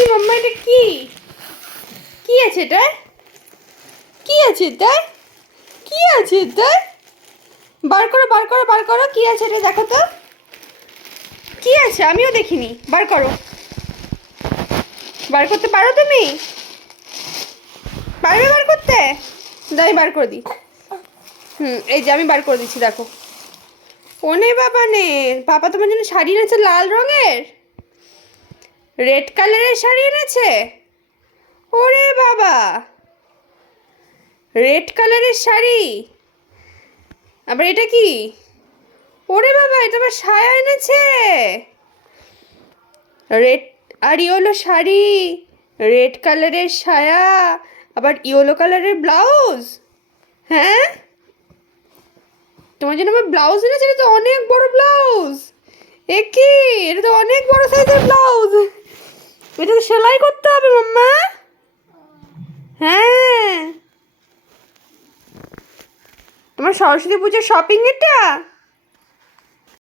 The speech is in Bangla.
কি মাম্মা, এটা কি? কি আছে এটা? কি আছে এটা? কি আছে এটা? বার করো, বার করো, বার করো, কি আছে এটা দেখো তো। কি আছে আমিও দেখিনি, বার করো। বার করতে পারো তুমি? পারবে বার করতে? যাই বার করে দিই। এই যে আমি বার করে দিচ্ছি, দেখো। ওনে বাবা নে, পাপা তোমার জন্য শাড়ি এনেছে লাল রঙের, রেড কালারের শাড়ি এনেছে। ওরে বাবা, রেড কালারের শাড়ি, আবার এটা কি? ওরে বাবা, এটা আবার সায়া এনেছে। রেড আর ইয়েলো শাড়ি, রেড কালারের সায়া, আবার ইয়েলো কালারের ব্লাউজ। হ্যাঁ, তোমার জন্য আমার ব্লাউজ এনেছে, এটা তো অনেক বড় ব্লাউজ। এ কি, এটা তো অনেক বড় সাইজের ব্লাউজ। এটা তো সেলাই করতে হবে মাম্মা। হ্যাঁ, তোমার সরস্বতী পুজোর শপিং এটা।